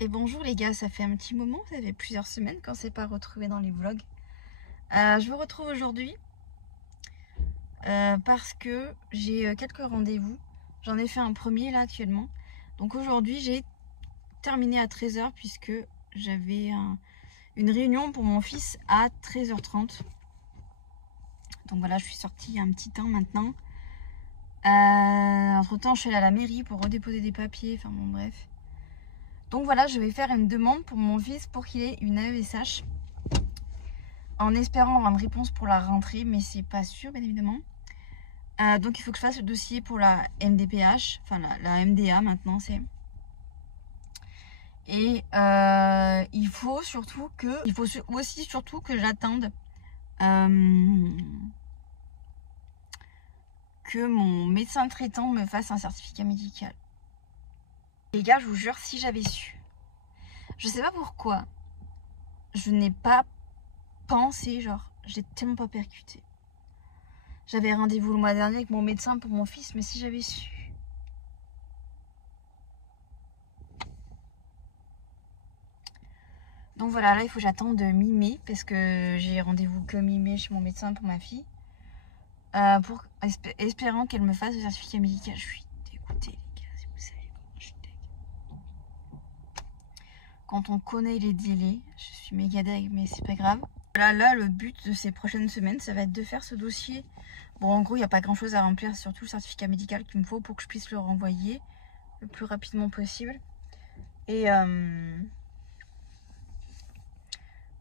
Et bonjour les gars, ça fait un petit moment, ça fait plusieurs semaines qu'on ne s'est pas retrouvé dans les vlogs. Je vous retrouve aujourd'hui parce que j'ai quelques rendez-vous. J'en ai fait un premier là actuellement. Donc aujourd'hui j'ai terminé à 13 h puisque j'avais une réunion pour mon fils à 13 h 30. Donc voilà, je suis sortie il y a un petit temps maintenant. Entre temps je suis allée à la mairie pour redéposer des papiers, enfin bon bref. Donc voilà, je vais faire une demande pour mon fils pour qu'il ait une AESH. En espérant avoir une réponse pour la rentrée, mais c'est pas sûr bien évidemment. Donc il faut que je fasse le dossier pour la MDPH, enfin la MDA maintenant c'est. Et il faut aussi surtout que j'attende que mon médecin traitant me fasse un certificat médical. Les gars, je vous jure, si j'avais su, je sais pas pourquoi, je n'ai pas pensé, genre, j'ai tellement pas percuté. J'avais rendez-vous le mois dernier avec mon médecin pour mon fils, mais si j'avais su. Donc voilà, là il faut que j'attende mi-mai parce que j'ai rendez-vous que mi-mai chez mon médecin pour ma fille. Espérant qu'elle me fasse le certificat médical. Je suis dégoûtée les gars, si vous savez comment je suis dégoûtée. Quand on connaît les délais, je suis méga deg, mais c'est pas grave. Là, le but de ces prochaines semaines, ça va être de faire ce dossier. Bon, en gros, il n'y a pas grand-chose à remplir, c'est surtout le certificat médical qu'il me faut pour que je puisse le renvoyer le plus rapidement possible. Et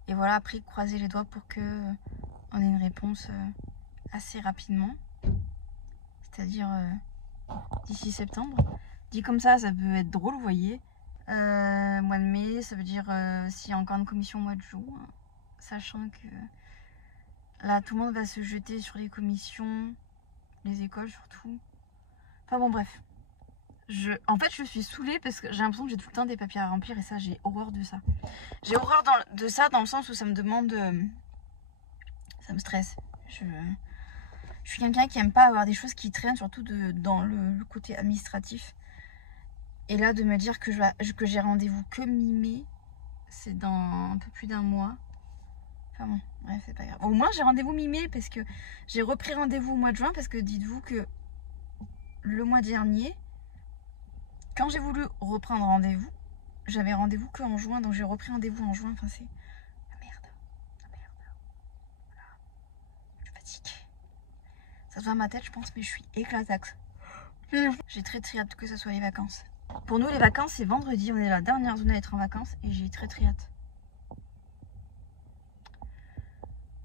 voilà, après, croiser les doigts pour qu'on ait une réponse assez rapidement. C'est-à-dire d'ici septembre. Dit comme ça peut être drôle, vous voyez. Mois de mai, ça veut dire s'il y a encore une commission au mois de juin. Sachant que là, tout le monde va se jeter sur les commissions, les écoles surtout. Enfin bon, bref. En fait, je suis saoulée parce que j'ai l'impression que j'ai tout le temps des papiers à remplir et ça, j'ai horreur de ça. J'ai horreur de ça dans le sens où ça me demande... ça me stresse. Je suis quelqu'un qui aime pas avoir des choses qui traînent, surtout dans le côté administratif. Et là, de me dire que j'ai rendez-vous que mi-mai, c'est dans un peu plus d'un mois. Enfin bon, bref, c'est pas grave. Au moins, j'ai rendez-vous mi-mai parce que j'ai repris rendez-vous au mois de juin parce que dites-vous que le mois dernier, quand j'ai voulu reprendre rendez-vous, j'avais rendez-vous que en juin, donc j'ai repris rendez-vous en juin. Enfin, c'est la merde. Voilà. Je suis fatiguée. Ça se voit à ma tête, je pense, mais je suis éclataxe. J'ai très hâte que ce soit les vacances. Pour nous, les vacances, c'est vendredi. On est la dernière zone à être en vacances et j'ai très hâte.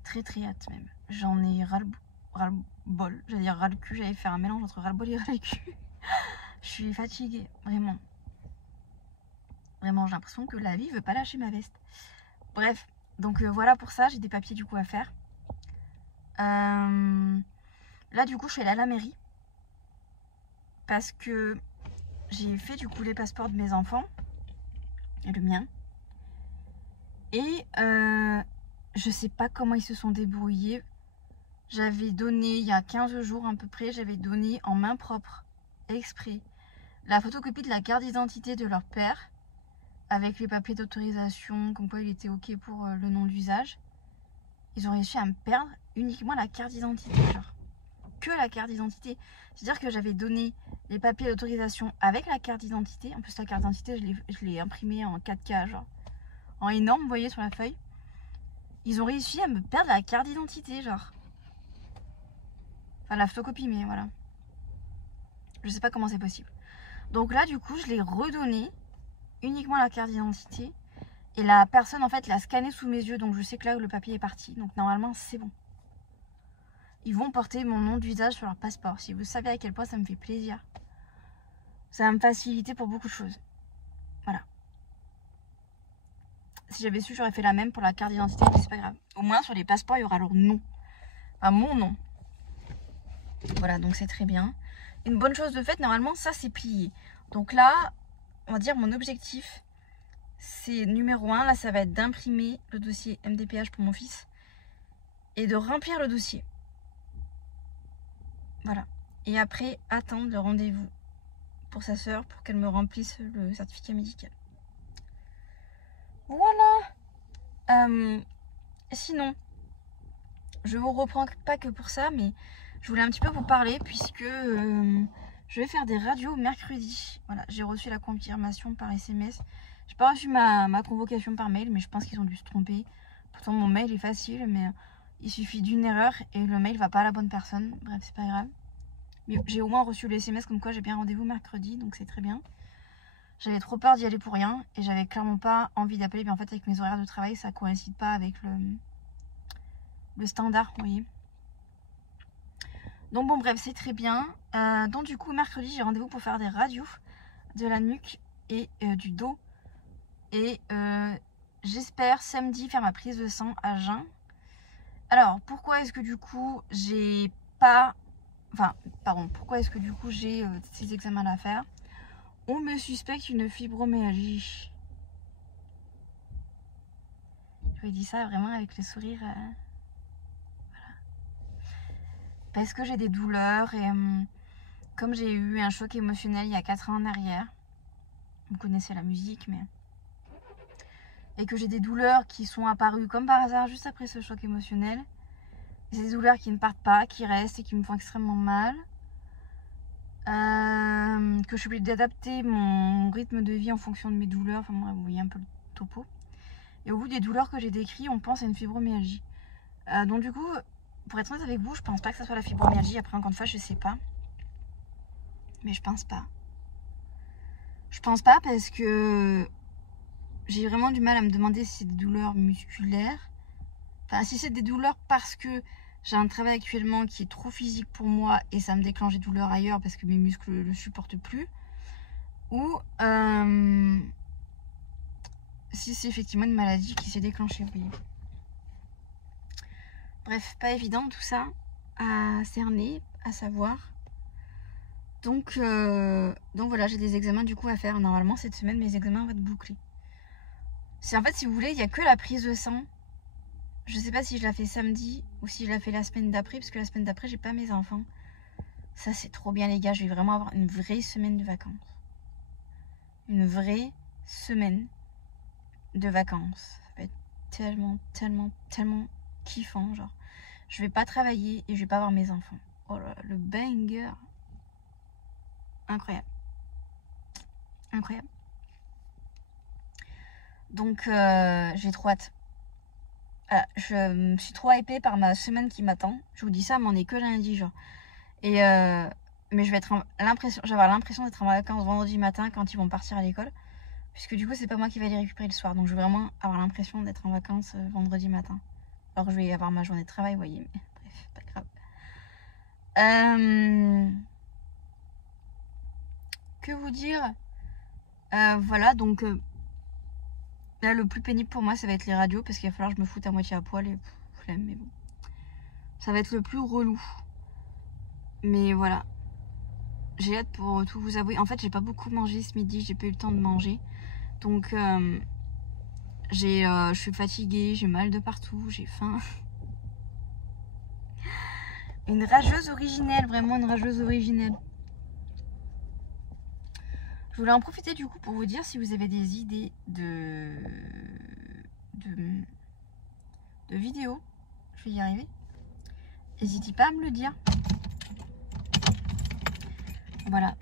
Très hâte même. J'en ai ras-le-bol. J'allais dire ras-le-cul. J'allais faire un mélange entre ras-le-bol et ras-le-cul. Je suis fatiguée, vraiment. Vraiment, j'ai l'impression que la vie veut pas lâcher ma veste. Bref, donc voilà pour ça. J'ai des papiers du coup à faire. Là, du coup, je suis allée à la mairie. Parce que j'ai fait du coup les passeports de mes enfants. Et le mien. Et je sais pas comment ils se sont débrouillés. J'avais donné, il y a 15 jours à peu près, j'avais donné en main propre, exprès, la photocopie de la carte d'identité de leur père, avec les papiers d'autorisation, comme quoi il était ok pour le nom d'usage. Ils ont réussi à me perdre uniquement la carte d'identité, genre. Que la carte d'identité. C'est-à-dire que j'avais donné les papiers d'autorisation avec la carte d'identité. En plus, la carte d'identité, je l'ai imprimée en 4K, genre. En énorme, vous voyez, sur la feuille. Ils ont réussi à me perdre la carte d'identité, genre. Enfin, la photocopie, mais voilà. Je sais pas comment c'est possible. Donc là, du coup, je l'ai redonné uniquement la carte d'identité. Et la personne, en fait, l'a scanné sous mes yeux. Donc je sais que là, le papier est parti. Donc normalement, c'est bon. Ils vont porter mon nom d'usage sur leur passeport. Si vous savez à quel point ça me fait plaisir. Ça va me faciliter pour beaucoup de choses. Voilà. Si j'avais su, j'aurais fait la même pour la carte d'identité, mais c'est pas grave. Au moins, sur les passeports, il y aura leur nom. Enfin, mon nom. Voilà, donc c'est très bien. Une bonne chose de fait, normalement, ça, c'est plié. Donc là, on va dire mon objectif, c'est numéro 1. Là, ça va être d'imprimer le dossier MDPH pour mon fils et de remplir le dossier. Voilà. Et après, attendre le rendez-vous pour sa sœur pour qu'elle me remplisse le certificat médical. Sinon, je vous reprends pas que pour ça, mais je voulais un petit peu vous parler puisque je vais faire des radios mercredi. Voilà, j'ai reçu la confirmation par SMS. J'ai pas reçu ma convocation par mail, mais je pense qu'ils ont dû se tromper. Pourtant, mon mail est facile, mais il suffit d'une erreur et le mail va pas à la bonne personne. Bref, c'est pas grave. Mais j'ai au moins reçu le SMS comme quoi j'ai bien rendez-vous mercredi, donc c'est très bien. J'avais trop peur d'y aller pour rien et j'avais clairement pas envie d'appeler. Mais en fait, avec mes horaires de travail, ça coïncide pas avec le standard, vous voyez. Donc bon, bref, c'est très bien. Donc du coup, mercredi, j'ai rendez-vous pour faire des radios de la nuque et du dos. Et j'espère samedi faire ma prise de sang à jeun. Alors, pourquoi est-ce que du coup, j'ai pas... Enfin, pardon, pourquoi est-ce que du coup, j'ai ces examens-là à faire? On me suspecte une fibromyalgie. Je vous dis ça vraiment avec le sourire. Voilà. Parce que j'ai des douleurs et comme j'ai eu un choc émotionnel il y a 4 ans en arrière, vous connaissez la musique, mais... Et que j'ai des douleurs qui sont apparues comme par hasard juste après ce choc émotionnel. J'ai des douleurs qui ne partent pas, qui restent et qui me font extrêmement mal. Que je suis obligée d'adapter mon rythme de vie en fonction de mes douleurs. Enfin bref, vous voyez un peu le topo. Et au bout des douleurs que j'ai décrites, on pense à une fibromyalgie. Donc du coup, pour être honnête avec vous, je pense pas que ça soit la fibromyalgie. Après, encore une fois, je sais pas. Mais je pense pas. Je pense pas parce que j'ai vraiment du mal à me demander si c'est des douleurs musculaires. Enfin, si c'est des douleurs parce que j'ai un travail actuellement qui est trop physique pour moi et ça me déclenche des douleurs ailleurs parce que mes muscles ne le supportent plus. Ou si c'est effectivement une maladie qui s'est déclenchée, vous voyez. Bref, pas évident tout ça à cerner, à savoir. Donc voilà, j'ai des examens du coup à faire. Normalement, cette semaine, mes examens vont être bouclés. C'est en fait, si vous voulez, il n'y a que la prise de sang. Je sais pas si je la fais samedi ou si je la fais la semaine d'après, parce que la semaine d'après, j'ai pas mes enfants. Ça, c'est trop bien, les gars. Je vais vraiment avoir une vraie semaine de vacances. Une vraie semaine de vacances. Ça va être tellement, tellement, tellement kiffant. Genre, je vais pas travailler et je vais pas voir mes enfants. Oh là là, le banger. Incroyable. Incroyable. Donc, j'ai trop hâte. Je me suis trop hypée par ma semaine qui m'attend. Je vous dis ça, mais on est que lundi, genre. Et mais je vais avoir l'impression d'être en vacances vendredi matin quand ils vont partir à l'école. Puisque du coup, c'est pas moi qui vais les récupérer le soir. Donc, je vais vraiment avoir l'impression d'être en vacances vendredi matin. Alors que je vais avoir ma journée de travail, vous voyez. Mais bref, pas grave. Que vous dire? Voilà, donc... Là, le plus pénible pour moi, ça va être les radios parce qu'il va falloir que je me foute à moitié à poil et flemme, mais bon. Ça va être le plus relou. Mais voilà. J'ai hâte pour tout vous avouer. En fait, j'ai pas beaucoup mangé ce midi, j'ai pas eu le temps de manger. Donc, je suis fatiguée, j'ai mal de partout, j'ai faim. Une rageuse originelle, vraiment une rageuse originelle. Je voulais en profiter du coup pour vous dire si vous avez des idées de vidéos. Je vais y arriver. N'hésitez pas à me le dire. Voilà.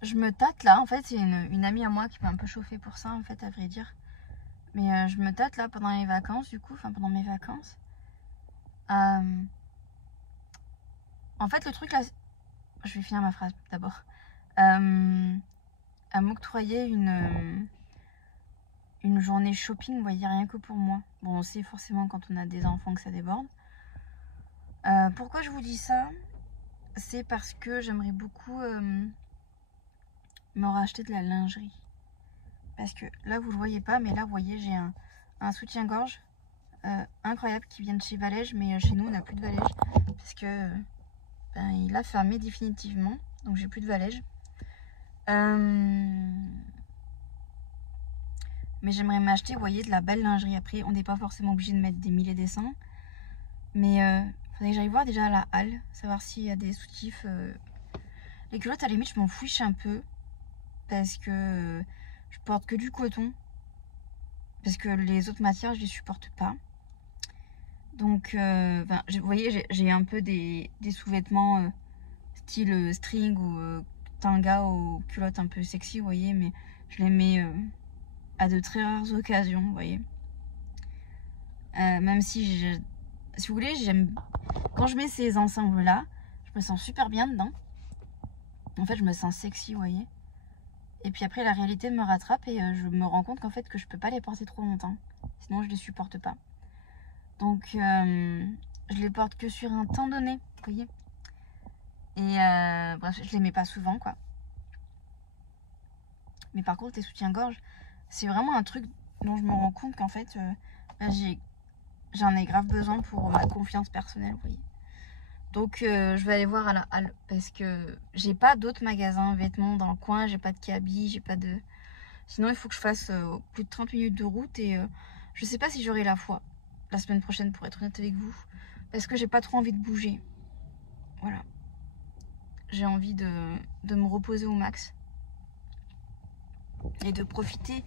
Je me tâte là, en fait c'est une amie à moi qui m'a un peu chauffée pour ça en fait à vrai dire. Mais je me tâte là pendant les vacances du coup, enfin pendant mes vacances. En fait le truc là, je vais finir ma phrase d'abord. À m'octroyer une journée shopping, vous voyez, rien que pour moi. Bon, on sait forcément quand on a des enfants que ça déborde. Pourquoi je vous dis ça? C'est parce que j'aimerais beaucoup me racheter de la lingerie. Parce que là, vous le voyez pas, mais là, vous voyez, j'ai un soutien-gorge incroyable qui vient de chez Valège, mais chez nous, on n'a plus de Valège. Parce que il a fermé définitivement, donc j'ai plus de Valège. Mais j'aimerais m'acheter, vous voyez, de la belle lingerie. Après, on n'est pas forcément obligé de mettre des milliers et des cents. Mais faudrait que j'aille voir déjà à la halle, savoir s'il y a des soutifs. Les culottes, à la limite, je m'en fiche un peu. Parce que je porte que du coton. parce que les autres matières, je les supporte pas. Donc, vous voyez, j'ai un peu des sous-vêtements style string ou tanga ou culotte un peu sexy, vous voyez, mais je les mets à de très rares occasions, vous voyez. Même si vous voulez, quand je mets ces ensembles-là, je me sens super bien dedans. En fait, je me sens sexy, vous voyez. Et puis après, la réalité me rattrape et je me rends compte qu'en fait, que je peux pas les porter trop longtemps. Sinon, je les supporte pas. Donc, je les porte que sur un temps donné, vous voyez. Et bref, je les mets pas souvent, quoi. Mais par contre, les soutiens-gorge, c'est vraiment un truc dont je me rends compte qu'en fait, j'en ai grave besoin pour ma confiance personnelle, vous voyez. Donc, je vais aller voir à la halle parce que j'ai pas d'autres magasins vêtements dans le coin, j'ai pas de cabi, j'ai pas de... Sinon, il faut que je fasse plus de 30 minutes de route et je sais pas si j'aurai la foi la semaine prochaine pour être honnête avec vous parce que j'ai pas trop envie de bouger. Voilà. J'ai envie de me reposer au max et de profiter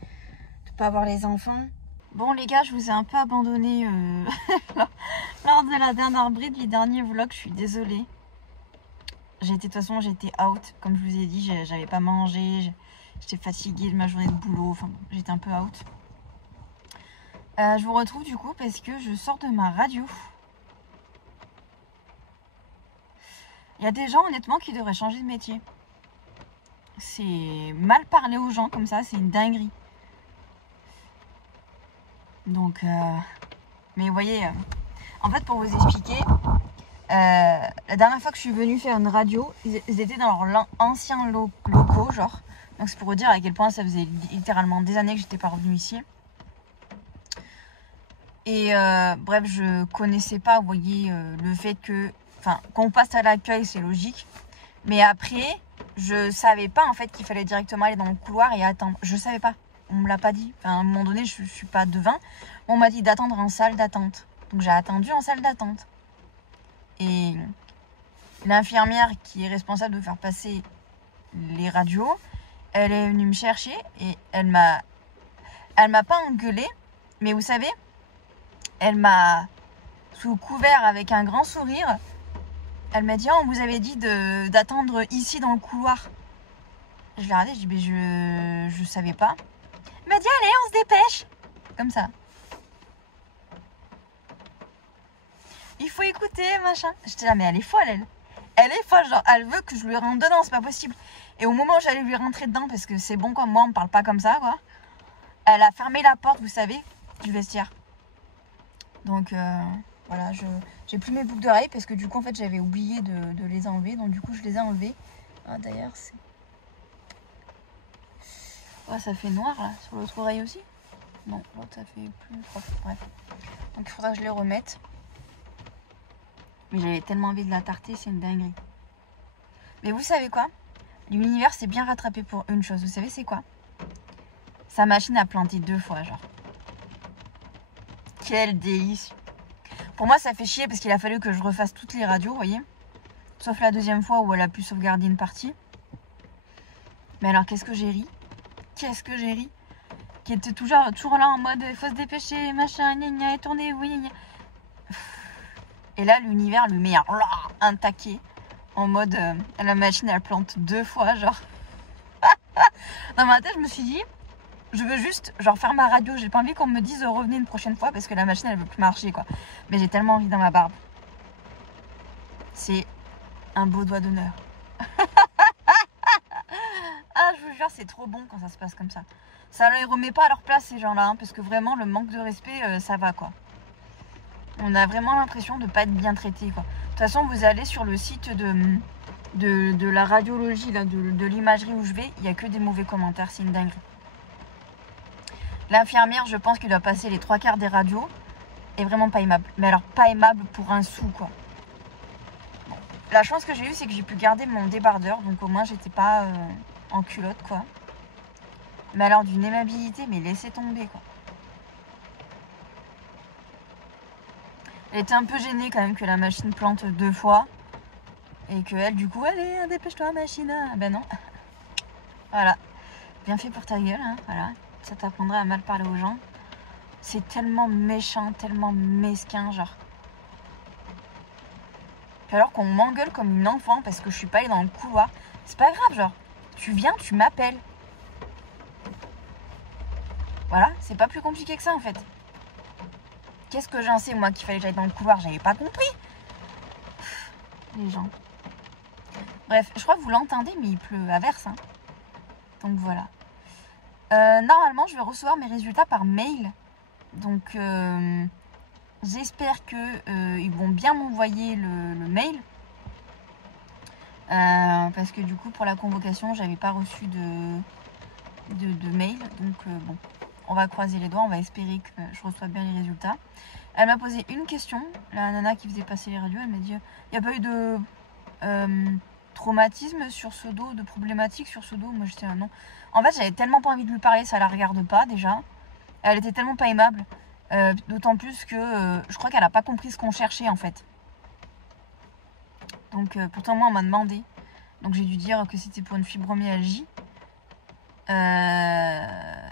de pas avoir les enfants. Bon les gars, je vous ai un peu abandonné lors de la dernière bride du dernier vlog, je suis désolée. De toute façon j'étais out, comme je vous ai dit, j'avais pas mangé, j'étais fatiguée de ma journée de boulot, enfin bon, j'étais un peu out. Je vous retrouve du coup parce que je sors de ma radio. Il y a des gens honnêtement qui devraient changer de métier. C'est mal parler aux gens comme ça, c'est une dinguerie. Donc, mais vous voyez, en fait pour vous expliquer, la dernière fois que je suis venue faire une radio, ils étaient dans leurs anciens locaux, genre. Donc c'est pour vous dire à quel point ça faisait littéralement des années que j'étais pas revenue ici. Et bref, je connaissais pas, vous voyez, le fait que, enfin, qu'on passe à l'accueil, c'est logique. Mais après, je savais pas en fait qu'il fallait directement aller dans le couloir et attendre. Je savais pas. On me l'a pas dit. Enfin, à un moment donné, je suis pas devin. On m'a dit d'attendre en salle d'attente. Donc j'ai attendu en salle d'attente. Et l'infirmière qui est responsable de faire passer les radios, elle est venue me chercher et elle m'a pas engueulée, mais vous savez, elle m'a, sous couvert avec un grand sourire, elle m'a dit « Oh, on vous avait dit d'attendre ici dans le couloir. » Je l'ai regardé, je dis « Mais je savais pas. » Elle m'a dit « Allez, on se dépêche !» Comme ça. Il faut écouter, machin. J'étais là, mais elle est folle, elle. Elle est folle, genre, elle veut que je lui rentre dedans, c'est pas possible. Et au moment où j'allais lui rentrer dedans, parce que c'est bon, quoi, moi, on me parle pas comme ça, quoi. Elle a fermé la porte, vous savez, du vestiaire. Donc, voilà, j'ai plus mes boucles d'oreilles, parce que du coup, en fait, j'avais oublié de les enlever. Donc, du coup, je les ai enlevées. Ah, d'ailleurs, c'est... Oh, ça fait noir, là, sur l'autre oreille aussi. Non, l'autre, ça fait plus propre. Bref. Donc, il faudra que je les remette. Mais j'avais tellement envie de la tarter, c'est une dinguerie. Mais vous savez quoi? L'univers s'est bien rattrapé pour une chose. Vous savez c'est quoi? Sa machine a planté 2 fois, genre. Quel délice. Pour moi, ça fait chier parce qu'il a fallu que je refasse toutes les radios, vous voyez. Sauf la deuxième fois où elle a pu sauvegarder une partie. Mais alors, qu'est-ce que j'ai ri? Qu'est-ce que j'ai ri? Qui était toujours là en mode, il faut se dépêcher, machin, gna gna, et tourner, oui, gna. Et là, l'univers lui met un taquet en mode la machine elle plante 2 fois, genre. Dans ma tête, je me suis dit, je veux juste genre faire ma radio. J'ai pas envie qu'on me dise revenez une prochaine fois parce que la machine elle veut plus marcher, quoi. Mais j'ai tellement envie dans ma barbe. C'est un beau doigt d'honneur. Ah, je vous jure, c'est trop bon quand ça se passe comme ça. Ça les remet pas à leur place ces gens-là, hein, parce que vraiment le manque de respect, ça va, quoi. On a vraiment l'impression de ne pas être bien traité, quoi. De toute façon, vous allez sur le site de la radiologie, là, de l'imagerie où je vais, il n'y a que des mauvais commentaires, c'est une dinguerie. L'infirmière, je pense qu'il doit passer les 3/4 des radios, est vraiment pas aimable. Mais alors, pas aimable pour un sou, quoi. Bon. La chance que j'ai eue, c'est que j'ai pu garder mon débardeur, donc au moins, j'étais pas en culotte, quoi. Mais alors, d'une aimabilité, mais laissez tomber, quoi. Elle était un peu gênée quand même que la machine plante 2 fois. Et que elle, du coup, allez, dépêche-toi, machine. Ben non. Voilà. Bien fait pour ta gueule, hein. Voilà. Ça t'apprendra à mal parler aux gens. C'est tellement méchant, tellement mesquin, genre. Puis alors qu'on m'engueule comme une enfant parce que je suis pas allée dans le couloir. C'est pas grave, genre. Tu viens, tu m'appelles. Voilà, c'est pas plus compliqué que ça en fait. Qu'est-ce que j'en sais, moi, qu'il fallait que j'aille dans le couloir, j'avais pas compris. Les gens. Bref, je crois que vous l'entendez, mais il pleut à verse. Hein. Donc voilà. Normalement, je vais recevoir mes résultats par mail. Donc, j'espère qu'ils vont bien m'envoyer le mail. Parce que du coup, pour la convocation, j'avais pas reçu de mail. Donc, bon, on va croiser les doigts. On va espérer que je reçois bien les résultats. Elle m'a posé une question. La nana qui faisait passer les radios, elle m'a dit il n'y a pas eu de traumatisme sur ce dos, de problématique sur ce dos. Moi, j'étais non. En fait, j'avais tellement pas envie de lui parler, ça la regarde pas déjà. Elle était tellement pas aimable. D'autant plus que je crois qu'elle a pas compris ce qu'on cherchait en fait. Donc pourtant moi on m'a demandé. Donc j'ai dû dire que c'était pour une fibromyalgie. Mais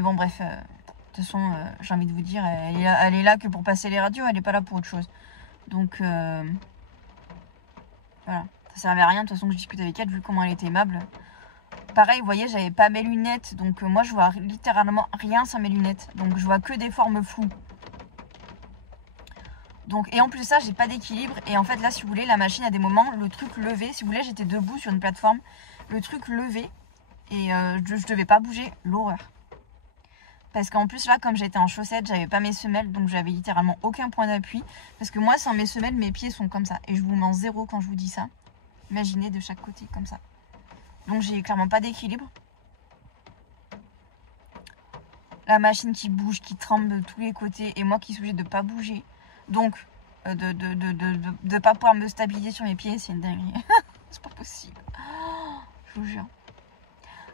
bon bref, de toute façon j'ai envie de vous dire, elle est là que pour passer les radios, elle n'est pas là pour autre chose. Donc voilà, ça servait à rien de toute façon que je discute avec elle vu comment elle était aimable. Pareil, vous voyez, j'avais pas mes lunettes, donc moi je vois littéralement rien sans mes lunettes. Donc je vois que des formes floues. Donc, et en plus de ça, j'ai pas d'équilibre. Et en fait, là, si vous voulez, la machine à des moments, le truc levé, si vous voulez, j'étais debout sur une plateforme, le truc levé, et je devais pas bouger, l'horreur. Parce qu'en plus, là, comme j'étais en chaussettes, j'avais pas mes semelles, donc j'avais littéralement aucun point d'appui. Parce que moi, sans mes semelles, mes pieds sont comme ça. Et je vous mens zéro quand je vous dis ça. Imaginez de chaque côté, comme ça. Donc j'ai clairement pas d'équilibre. La machine qui bouge, qui tremble de tous les côtés et moi qui suis obligée de pas bouger. Donc de pas pouvoir me stabiliser sur mes pieds, c'est une dinguerie. C'est pas possible. Je vous jure.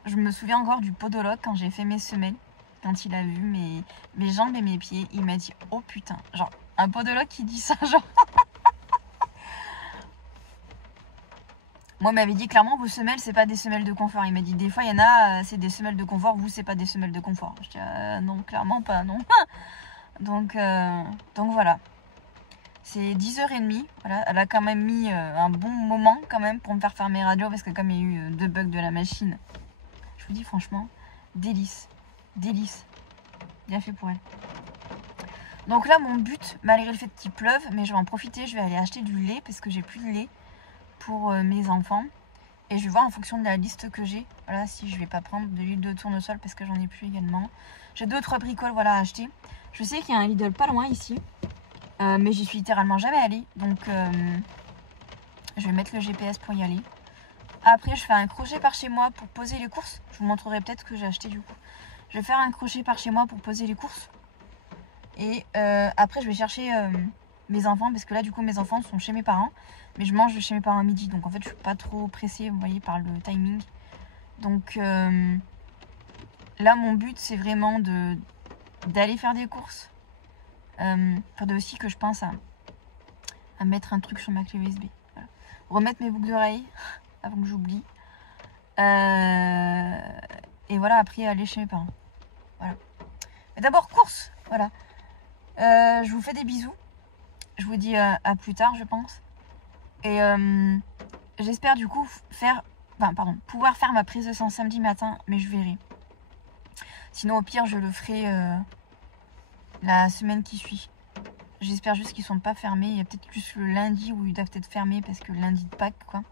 Je me souviens encore du podologue quand j'ai fait mes semelles. Quand il a vu mes jambes et mes pieds, il m'a dit oh putain. Genre un podologue qui dit ça, genre. Moi, il m'avait dit clairement, vos semelles, c'est pas des semelles de confort. Il m'a dit, des fois, il y en a, c'est des semelles de confort. Vous, c'est pas des semelles de confort. Je dis, non, clairement pas, non. donc voilà. C'est 10h30. Voilà. Elle a quand même mis un bon moment, quand même, pour me faire mes radios. Parce que comme il y a eu 2 bugs de la machine, je vous dis, franchement, délice. Délice. Bien fait pour elle. Donc là, mon but, malgré le fait qu'il pleuve, mais je vais en profiter, je vais aller acheter du lait, parce que j'ai plus de lait pour mes enfants et je vais voir en fonction de la liste que j'ai, voilà, si je vais pas prendre de l'huile de tournesol parce que j'en ai plus également. J'ai 2-3 bricoles, voilà, à acheter. Je sais qu'il y a un Lidl pas loin ici, mais j'y suis littéralement jamais allée, donc je vais mettre le GPS pour y aller. Après je fais un crochet par chez moi pour poser les courses. Je vous montrerai peut-être ce que j'ai acheté du coup. Je vais faire un crochet par chez moi pour poser les courses et après je vais chercher mes enfants parce que là du coup mes enfants sont chez mes parents. Mais je mange chez mes parents à midi, donc en fait je suis pas trop pressée, vous voyez, par le timing. Donc là mon but c'est vraiment d'aller faire des courses. Faudrait aussi que je pense à mettre un truc sur ma clé USB. Voilà. Remettre mes boucles d'oreilles avant que j'oublie. Et voilà, après aller chez mes parents. Voilà. Mais d'abord courses, voilà. Je vous fais des bisous. Je vous dis à plus tard, je pense. Et j'espère du coup pouvoir faire ma prise de sang samedi matin, mais je verrai. Sinon au pire je le ferai la semaine qui suit. J'espère juste qu'ils sont pas fermés. Il y a peut-être plus le lundi où ils doivent être fermés parce que le lundi de Pâques quoi.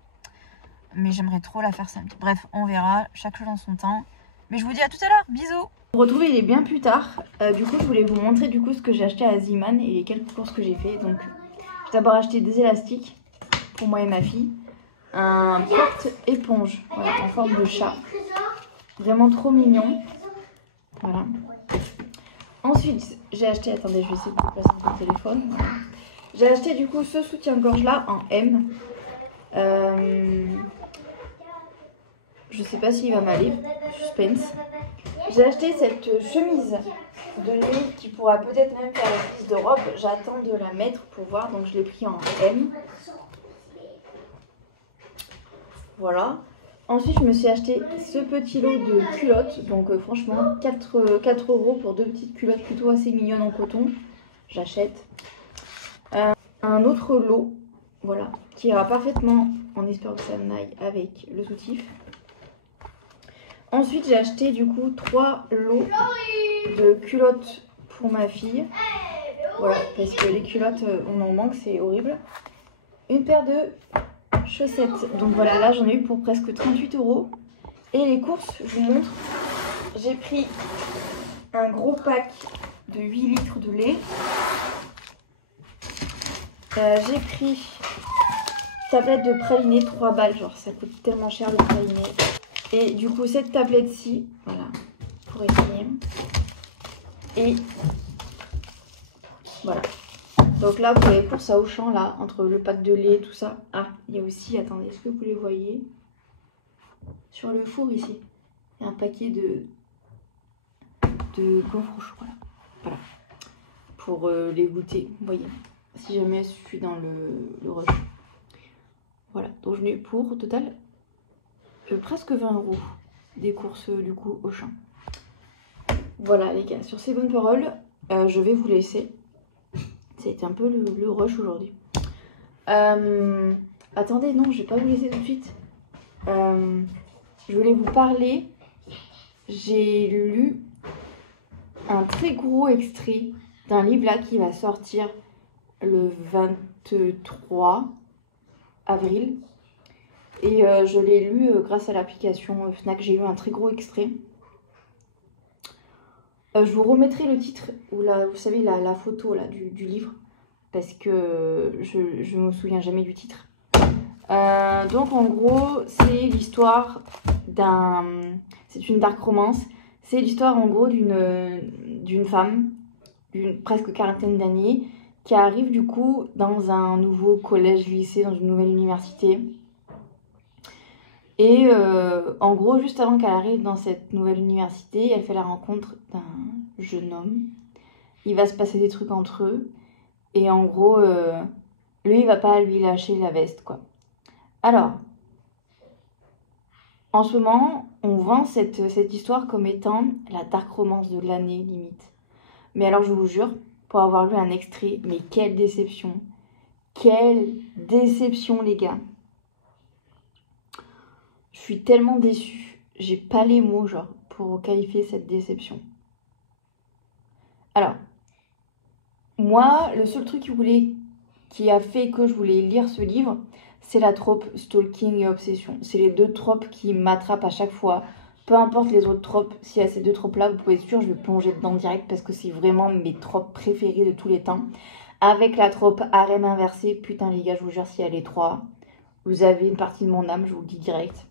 Mais j'aimerais trop la faire samedi. Bref, on verra, chaque chose en son temps. Mais je vous dis à tout à l'heure, bisous. Vous retrouvez, il est bien plus tard. Du coup je voulais vous montrer du coup ce que j'ai acheté à Ziman et les quelques courses que j'ai fait. Donc j'ai d'abord acheté des élastiques pour moi et ma fille, un porte-éponge voilà, en forme de chat, vraiment trop mignon, voilà. Ensuite j'ai acheté, attendez je vais essayer de vous passer mon téléphone, voilà. J'ai acheté du coup ce soutien-gorge là en M, je sais pas s'il va m'aller, suspense. J'ai acheté cette chemise de nuit qui pourra peut-être même faire office de robe, j'attends de la mettre pour voir, donc je l'ai pris en M. Voilà. Ensuite, je me suis acheté ce petit lot de culottes. Donc franchement, 4 € pour 2 petites culottes plutôt assez mignonnes en coton. J'achète. Un autre lot, voilà, qui ira parfaitement, en espérant que ça n'aille avec le soutif. Ensuite, j'ai acheté du coup 3 lots de culottes pour ma fille. Voilà, parce que les culottes, on en manque, c'est horrible. Une paire de chaussettes. Donc voilà, là j'en ai eu pour presque 38 €. Et les courses, je vous montre. J'ai pris un gros pack de 8 litres de lait. J'ai pris tablette de praliné, 3 balles. Genre ça coûte tellement cher le praliné. Et du coup cette tablette-ci, voilà, pour essayer. Et voilà. Donc là, pour les courses à Auchan, là, entre le pack de lait et tout ça. Ah, il y a aussi, attendez, est-ce que vous les voyez? Sur le four ici, il y a un paquet de gaufres au chocolat. Voilà. Pour les goûter, vous voyez. Si jamais je suis dans le rush. Voilà, donc je n'ai eu pour au total presque 20 € des courses du coup Auchan. Voilà les gars, sur ces bonnes paroles, je vais vous laisser. Ça a été un peu le rush aujourd'hui. Attendez, non, je vais pas vous laisser tout de suite. Je voulais vous parler. J'ai lu un très gros extrait d'un livre là qui va sortir le 23 avril. Et je l'ai lu grâce à l'application Fnac. J'ai lu un très gros extrait. Je vous remettrai le titre ou vous savez la photo là, du livre parce que je me souviens jamais du titre. Donc en gros c'est l'histoire c'est une dark romance. C'est l'histoire en gros d'une femme d'une presque quarantaine d'années qui arrive du coup dans un nouveau collège-lycée, dans une nouvelle université. Et en gros, juste avant qu'elle arrive dans cette nouvelle université, elle fait la rencontre d'un jeune homme. Il va se passer des trucs entre eux. Et en gros, lui, il va pas lui lâcher la veste, quoi. Alors, en ce moment, on vend cette histoire comme étant la dark romance de l'année, limite. Mais alors, je vous jure, pour avoir lu un extrait, mais quelle déception. Quelle déception, les gars. Je suis tellement déçue, j'ai pas les mots genre pour qualifier cette déception. Alors, moi, le seul truc qui a fait que je voulais lire ce livre, c'est la trope stalking et obsession. C'est les deux tropes qui m'attrapent à chaque fois. Peu importe les autres tropes, s'il y a ces deux tropes-là, vous pouvez être sûr, je vais plonger dedans direct parce que c'est vraiment mes tropes préférées de tous les temps. Avec la trope harem inversé, putain les gars, je vous jure, s'il y a les trois, vous avez une partie de mon âme, je vous le dis direct.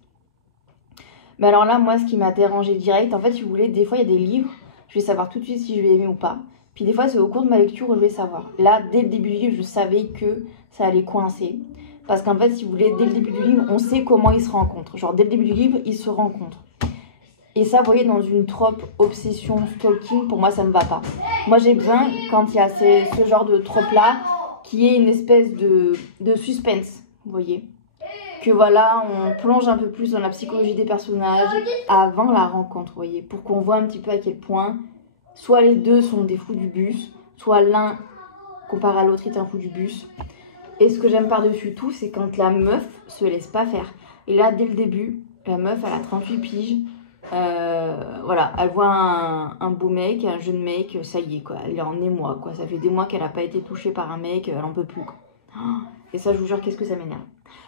Mais alors là, moi, ce qui m'a dérangé direct, en fait, si vous voulez, des fois, il y a des livres, je vais savoir tout de suite si je vais aimer ou pas. Puis des fois, c'est au cours de ma lecture où je vais savoir. Là, dès le début du livre, je savais que ça allait coincer. Parce qu'en fait, si vous voulez, dès le début du livre, on sait comment ils se rencontrent. Genre, dès le début du livre, ils se rencontrent. Et ça, vous voyez, dans une trope obsession, stalking, pour moi, ça ne va pas. Moi, j'ai besoin, quand il y a ce genre de trope-là, qu'il y ait une espèce de suspense, vous voyez. Que voilà, on plonge un peu plus dans la psychologie des personnages avant la rencontre, vous voyez, pour qu'on voit un petit peu à quel point soit les deux sont des fous du bus, soit l'un, comparé à l'autre, est un fou du bus. Et ce que j'aime par-dessus tout, c'est quand la meuf se laisse pas faire. Et là, dès le début, la meuf, elle a 38 piges, voilà, elle voit un beau mec, un jeune mec, ça y est, quoi, elle est en émoi, quoi. Ça fait des mois qu'elle n'a pas été touchée par un mec, elle en peut plus, quoi. Et ça, je vous jure, qu'est-ce que ça m'énerve.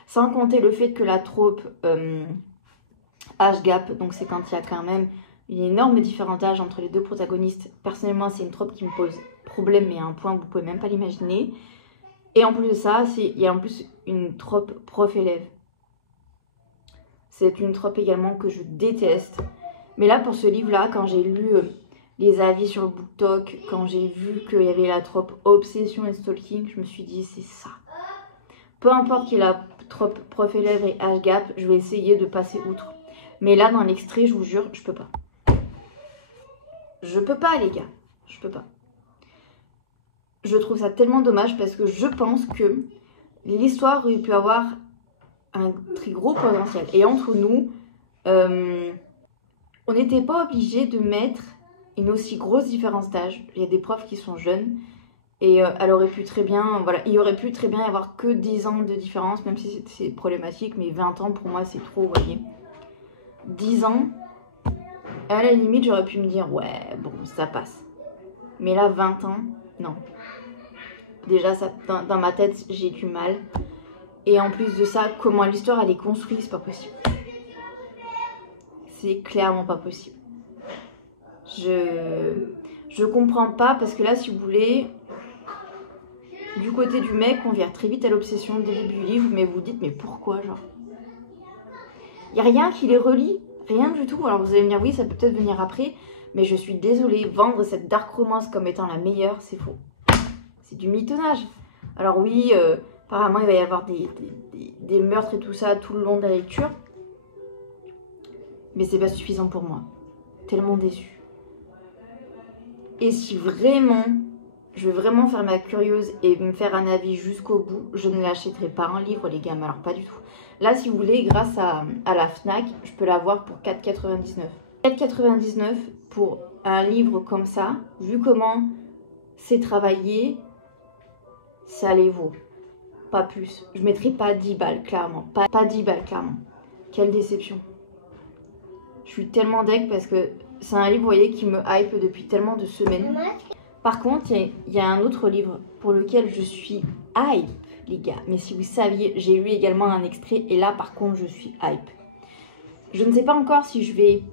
Sans compter le fait que la trope âge gap, donc c'est quand il y a quand même une énorme différence d'âge entre les deux protagonistes. Personnellement, c'est une trope qui me pose problème, mais à un point que vous pouvez même pas l'imaginer. Et en plus de ça, il y a en plus une trope prof-élève. C'est une trope également que je déteste. Mais là, pour ce livre-là, quand j'ai lu les avis sur BookTok, quand j'ai vu qu'il y avait la trope obsession et stalking, je me suis dit, c'est ça. Peu importe qu'il y ait la trope prof-élève et âge gap, je vais essayer de passer outre. Mais là, dans l'extrait, je vous jure, je peux pas. Je peux pas, les gars. Je peux pas. Je trouve ça tellement dommage parce que je pense que l'histoire aurait pu avoir un très gros potentiel. Et entre nous, On n'était pas obligé de mettre une aussi grosse différence d'âge. Il y a des profs qui sont jeunes et elle aurait pu très bien, voilà, il aurait pu très bien y avoir que 10 ans de différence, même si c'est problématique, mais 20 ans pour moi c'est trop, vous voyez. 10 ans, à la limite j'aurais pu me dire ouais, bon, ça passe. Mais là, 20 ans, non. Déjà, ça, dans ma tête, j'ai du mal. Et en plus de ça, comment l'histoire elle est construite, c'est pas possible. C'est clairement pas possible. Je comprends pas parce que là, si vous voulez, du côté du mec, on vient très vite à l'obsession dès le début du livre, mais vous dites, mais pourquoi, genre? Il n'y a rien qui les relie, rien du tout. Alors vous allez me dire, oui, ça peut peut-être venir après, mais je suis désolée, vendre cette dark romance comme étant la meilleure, c'est faux. C'est du mitonnage. Alors oui, apparemment, il va y avoir des meurtres et tout ça tout le long de la lecture, mais c'est pas suffisant pour moi. Tellement déçue. Et si vraiment, je veux vraiment faire ma curieuse et me faire un avis jusqu'au bout, je ne l'achèterai pas un livre, les gars, mais alors pas du tout. Là, si vous voulez, grâce à la Fnac, je peux l'avoir pour 4,99. 4,99 pour un livre comme ça, vu comment c'est travaillé, ça les vaut. Pas plus. Je mettrai pas 10 balles, clairement. Pas 10 balles, clairement. Quelle déception. Je suis tellement deg parce que c'est un livre, vous voyez, qui me hype depuis tellement de semaines. Par contre, il y a un autre livre pour lequel je suis hype, les gars. Mais si vous saviez, j'ai lu également un extrait et là, par contre, je suis hype. Je ne sais pas encore si je vais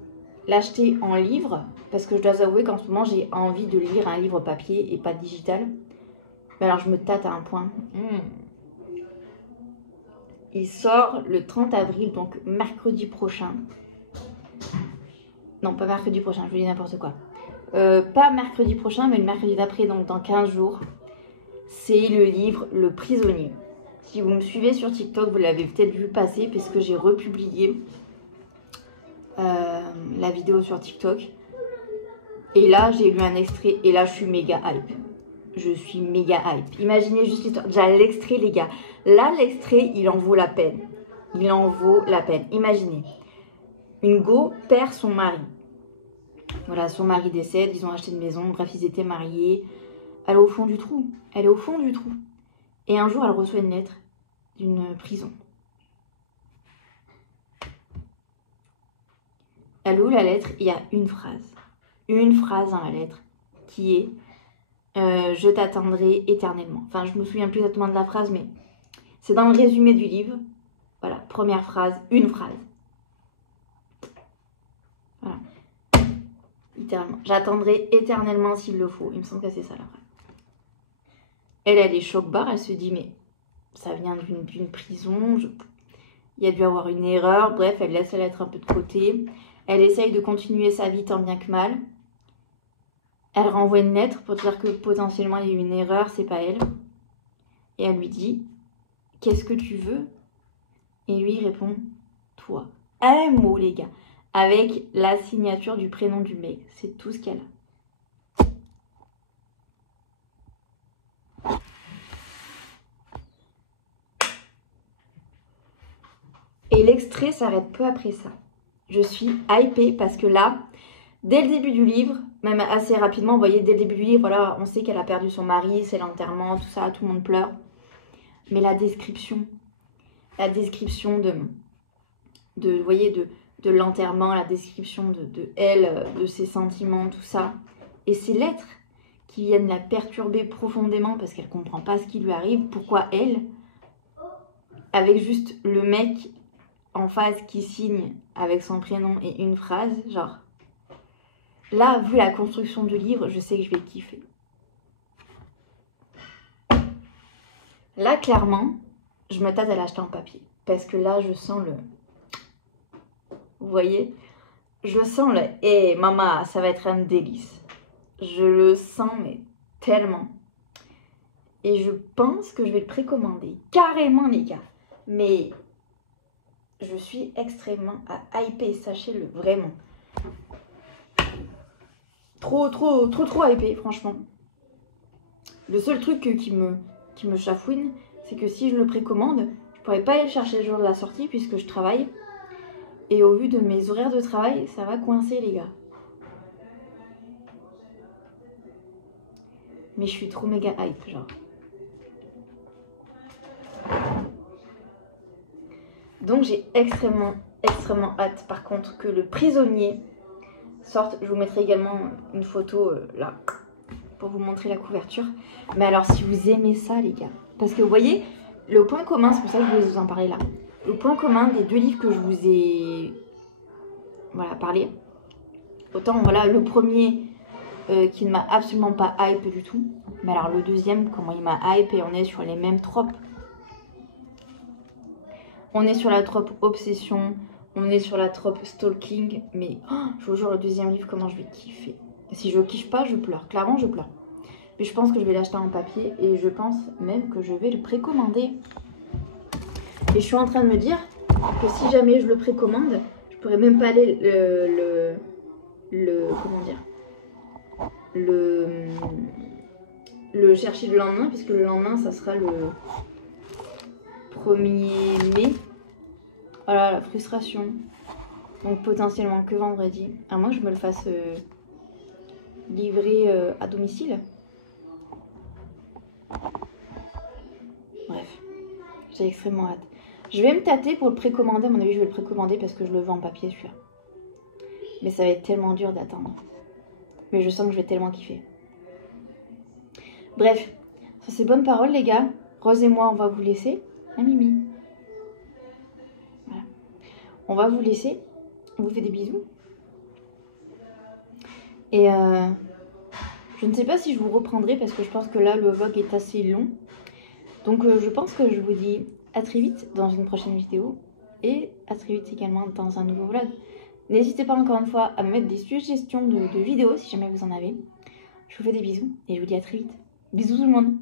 l'acheter en livre parce que je dois avouer qu'en ce moment, j'ai envie de lire un livre papier et pas digital. Mais alors, je me tâte à un point. Il sort le 30 avril, donc mercredi prochain. Non, pas mercredi prochain, je vous dis n'importe quoi. Pas mercredi prochain, mais le mercredi d'après, donc dans 15 jours. C'est le livre Le Prisonnier. Si vous me suivez sur TikTok, vous l'avez peut-être vu passer, puisque j'ai republié la vidéo sur TikTok. Et là, j'ai lu un extrait, et là, je suis méga hype. Je suis méga hype. Imaginez juste l'histoire. Déjà, l'extrait, les gars. Là, l'extrait, il en vaut la peine. Il en vaut la peine. Imaginez. Une go perd son mari. Voilà, son mari décède, ils ont acheté une maison, bref, ils étaient mariés. Elle est au fond du trou. Elle est au fond du trou. Et un jour, elle reçoit une lettre d'une prison. Elle ouvre la lettre, il y a une phrase. Une phrase dans la lettre qui est je t'attendrai éternellement. Enfin, je me souviens plus exactement de la phrase, mais c'est dans le résumé du livre. Voilà, première phrase, une phrase. Voilà. Littéralement. J'attendrai éternellement s'il le faut. Il me semble que c'est ça la phrase. Elle est choc-barre, elle se dit, mais ça vient d'une prison, il y a dû avoir une erreur. Bref, elle laisse la lettre un peu de côté. Elle essaye de continuer sa vie tant bien que mal. Elle renvoie une lettre pour dire que potentiellement il y a eu une erreur, c'est pas elle. Et elle lui dit, qu'est-ce que tu veux? Et lui il répond, toi. Un mot, les gars. Avec la signature du prénom du mec. C'est tout ce qu'elle a. Et l'extrait s'arrête peu après ça. Je suis hypée parce que là, dès le début du livre, même assez rapidement, vous voyez, dès le début du livre, voilà, on sait qu'elle a perdu son mari, c'est l'enterrement, tout ça, tout le monde pleure. Mais la description vous voyez, de l'enterrement, la description de elle, de ses sentiments, tout ça. Et ces lettres qui viennent la perturber profondément parce qu'elle ne comprend pas ce qui lui arrive. Pourquoi elle, avec juste le mec en face qui signe avec son prénom et une phrase, genre... Là, vu la construction du livre, je sais que je vais kiffer. Là, clairement, je me tâte à l'acheter en papier. Parce que là, je sens le... Vous voyez? Je sens le... Eh, maman, ça va être un délice. Je le sens, mais tellement. Et je pense que je vais le précommander. Carrément, les gars. Mais je suis extrêmement hypée, sachez-le, vraiment. Trop hypée, franchement. Le seul truc qui me chafouine, c'est que si je le précommande, je pourrais pas aller le chercher le jour de la sortie puisque je travaille. Et au vu de mes horaires de travail, ça va coincer les gars. Mais je suis trop méga hype, genre. Donc j'ai extrêmement hâte par contre que le prisonnier sorte. Je vous mettrai également une photo là pour vous montrer la couverture. Mais alors si vous aimez ça les gars, parce que vous voyez le point commun, c'est pour ça que je voulais vous en parler là. Le point commun des deux livres que je vous ai parlé. Autant voilà le premier qui ne m'a absolument pas hype du tout. Mais alors le deuxième, comment il m'a hype, et on est sur les mêmes tropes. On est sur la trope obsession, on est sur la trope stalking, mais je vous jure le deuxième livre, comment je vais kiffer. Si je kiffe pas, je pleure, clairement je pleure. Mais je pense que je vais l'acheter en papier et je pense même que je vais le précommander. Et je suis en train de me dire que si jamais je le précommande, je pourrais même pas aller le chercher le lendemain, puisque le lendemain ça sera le 1er mai. Voilà la frustration. Donc potentiellement que vendredi. À moins que je me le fasse livrer à domicile. Bref, j'ai extrêmement hâte. Je vais me tâter pour le précommander. À mon avis, je vais le précommander parce que je le veux en papier celui-là. Mais ça va être tellement dur d'attendre. Mais je sens que je vais tellement kiffer. Bref, sur ces bonnes paroles les gars, Rose et moi on va vous laisser. Ah Mimi. Voilà. On va vous laisser. On vous fait des bisous. Et je ne sais pas si je vous reprendrai parce que je pense que là le vlog est assez long. Donc je pense que je vous dis à très vite dans une prochaine vidéo. Et à très vite également dans un nouveau vlog. N'hésitez pas encore une fois à me mettre des suggestions de vidéos si jamais vous en avez. Je vous fais des bisous et je vous dis à très vite. Bisous tout le monde.